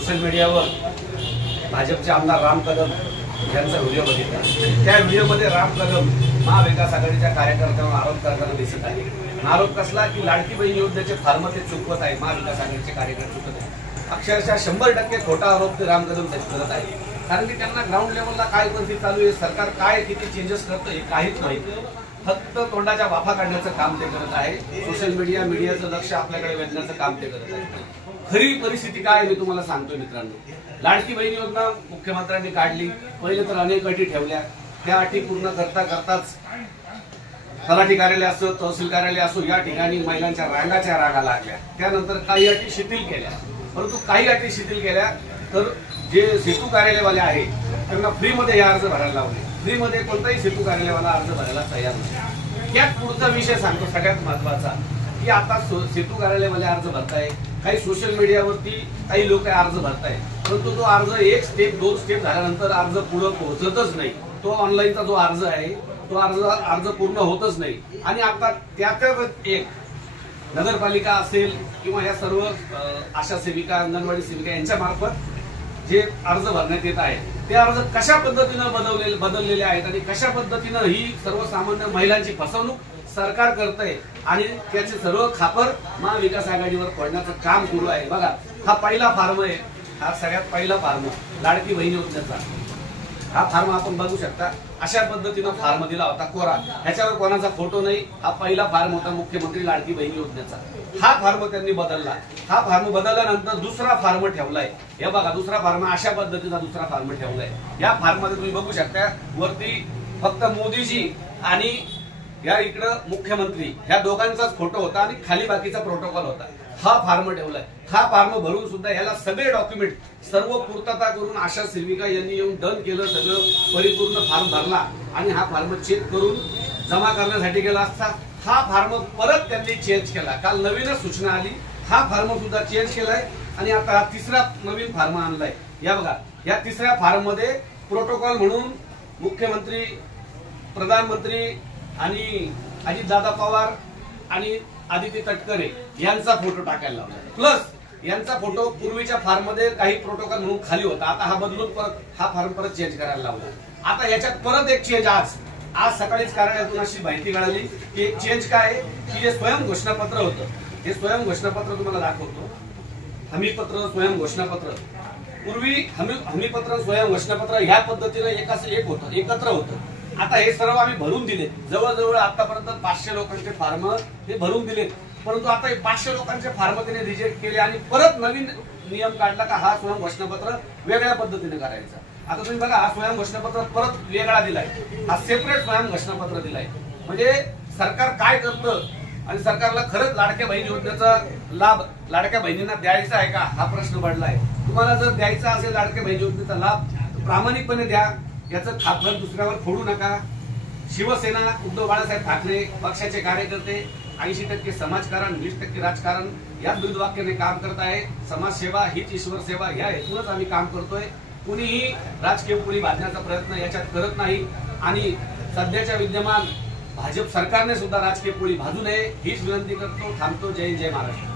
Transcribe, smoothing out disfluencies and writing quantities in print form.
Social मीडियावर भाजपचे आमदार राम कदम यांचा व्हिडिओ बघितला। त्या व्हिडिओमध्ये राम कदम महाविकास आघाडीच्या कार्यकर्त्यांवर आरोप करताना दिसत आहे। आरोप कसला की लाडकी बहीण योजनेचे फॉर्म ते चुकवत आहे, महाविकास आघाडीचे कार्यकर्ते चुकत आहेत। अक्षरशः 100% खोटा आरोप ते राम कदम करत आहे, कारण की त्यांना ग्राउंड लेवलला काय परिस्थिती चालू आहे, सरकार काय किती चेंजेस करतं हे काहीच माहिती। फक्त तोंडाच्या वाफा काढण्याचं काम ते करत आहे। सोशल मीडियाचं लक्ष आपल्याकडे वेधण्याचं काम ते करत आहे। खरी परिस्थिती काय मी तुम्हाला सांगतो मित्रांनो। लाडकी बहीण योजना मुख्यमंत्र्यांनी काढली, पहिले तर अनेक अटी ठेवल्या, त्या अटी पूर्ण करताच तलाठी कार्यालय असो तहसील कार्यालय असो या ठिकाणी महिलांच्या रांगा लागल्या। त्यानंतर काही अटी शिथिल केल्या, परंतु काही अटी शिथिल केल्या तर जे सेतू कार्यालयवाले आहेत त्यांना फ्रीमध्ये हे अर्ज भरायला लावले। फ्रीमध्ये कोणताही सेतू कार्यालयवाला अर्ज भरायला तयार नाही। त्यात पुढचा विषय सांगतो सगळ्यात महत्वाचा की आता सेतू कार्यालयवाले अर्ज भरताय, काही सोशल मीडियावरती काही लोक अर्ज भरताय, परंतु तो अर्ज एक स्टेप 2 स्टेप झाल्यानंतर अर्ज पुढे पोहोचतच नाही। तो ऑनलाईनचा जो अर्ज आहे तो अर्ज पूर्ण होतच नाही। आणि आता त्यातच एक नगरपालिका असेल किंवा या सर्व आशा सेविका अंगणवाडी सेविका यांच्या मार्फत जे अर्ज भरण्यात येत आहे ते अर्ज कशा पद्धतीने बदललेले आहेत आणि कशा पद्धतीने ही सर्वसामान्य महिलांची फसवणूक सरकार करतंय आणि त्याचे सर्व खापर महाविकास आघाडीवर पडण्याचं काम सुरू आहे। बघा, हा पहिला फॉर्म आहे, हा सगळ्यात पहिला फॉर्म लाडकी बहीण योजनेचा हा फॉर्म आपण बघू शकता। अशा पद्धतीने फॉर्म दिला होता कोरा, ह्याच्यावर कोणाचा फोटो नाही। हा पहिला फॉर्म होता मुख्यमंत्री लाडकी बहीण योजनेचा। हा फॉर्म त्यांनी बदलला। हा फॉर्म बदलल्यानंतर दुसरा फॉर्म ठेवलाय। हे बघा, दुसरा फॉर्म अशा पद्धतीचा दुसरा फॉर्म ठेवलाय। या फॉर्म मध्ये तुम्ही बघू शकता वरती फक्त मोदीजी आणि या इकडं मुख्यमंत्री ह्या दोघांचाच फोटो होता आणि खाली बाकीचा प्रोटोकॉल होता। हा फॉर्म ठेवलाय। हा फॉर्म भरून सुद्धा याला सगळे डॉक्युमेंट सर्व पूर्तता करून आशा सेविका यांनी येऊन डन केलं, सगळं परिपूर्ण फॉर्म भरला आणि हा फॉर्म चेक करून जमा करण्यासाठी गेला असता हा फॉर्म परत त्यांनी चेंज केला। काल नवीनच सूचना आली, हा फॉर्म सुद्धा चेंज केलाय आणि आता हा तिसरा नवीन फॉर्म आणलाय। या बघा, या तिसऱ्या फॉर्म मध्ये प्रोटोकॉल म्हणून मुख्यमंत्री, प्रधानमंत्री आणि अजितदादा पवार आणि आदित्य तटकरे यांचा फोटो टाकायला लावला, प्लस यांचा फोटो पूर्वीच्या फॉर्म मध्ये काही प्रोटोकॉल म्हणून खाली होता, आता हा बदलून परत हा फॉर्म परत चेंज करायला लावला। आता याच्यात परत एक चेंज आज सकाळीच कार्यालयातून अशी माहिती मिळाली की एक चेंज काय की जे स्वयं घोषणापत्र होतं, हे स्वयं घोषणापत्र तुम्हाला दाखवतो। हमीपत्र, स्वयं घोषणापत्र, पूर्वी हमीपत्र स्वयं घोषणापत्र ह्या पद्धतीने एक होतं, एकत्र होतं। आता हे सर्व आम्ही भरून दिले, जवळजवळ आतापर्यंत 500 लोकांचे फॉर्म हे भरून दिले, परंतु आता हे 500 लोकांचे फॉर्म त्याने रिजेक्ट केले आणि परत नवीन नियम काढला का हा स्वयं घोषणापत्र वेगळ्या पद्धतीने करायचा। आता तुम्ही बघा, हा स्वयं घोषणापत्र परत वेगळा दिलाय, हा सेपरेट स्वयं घोषणापत्र दिलाय। म्हणजे सरकार काय करतं आणि सरकारला खरंच लाडक्या बहीण योजनेचा लाभ लाडक्या बहिणींना द्यायचा आहे का हा प्रश्न पडलाय। तुम्हाला जर द्यायचा असेल लाडक्या बहीण योजनेचा लाभ तर प्रामाणिकपणे द्या, याचं खापर दुसऱ्यावर फोडू नका। शिवसेना, उद्धव बाळासाहेब ठाकरे पक्षाचे कार्यकर्ते 80% समाजकारण, 20% राजकारण या ब्रीदवाक्याने काम करत आहे। समाजसेवा हीच ईश्वर सेवा ह्या हेतूनच आम्ही काम करतोय। कुणीही राजकीय पोळी भाजण्याचा प्रयत्न याच्यात करत नाही आणि सध्याच्या विद्यमान भाजप सरकारने सुद्धा राजकीय पोळी भाजू नये हीच विनंती करतो। थांबतो। जय जय महाराष्ट्र।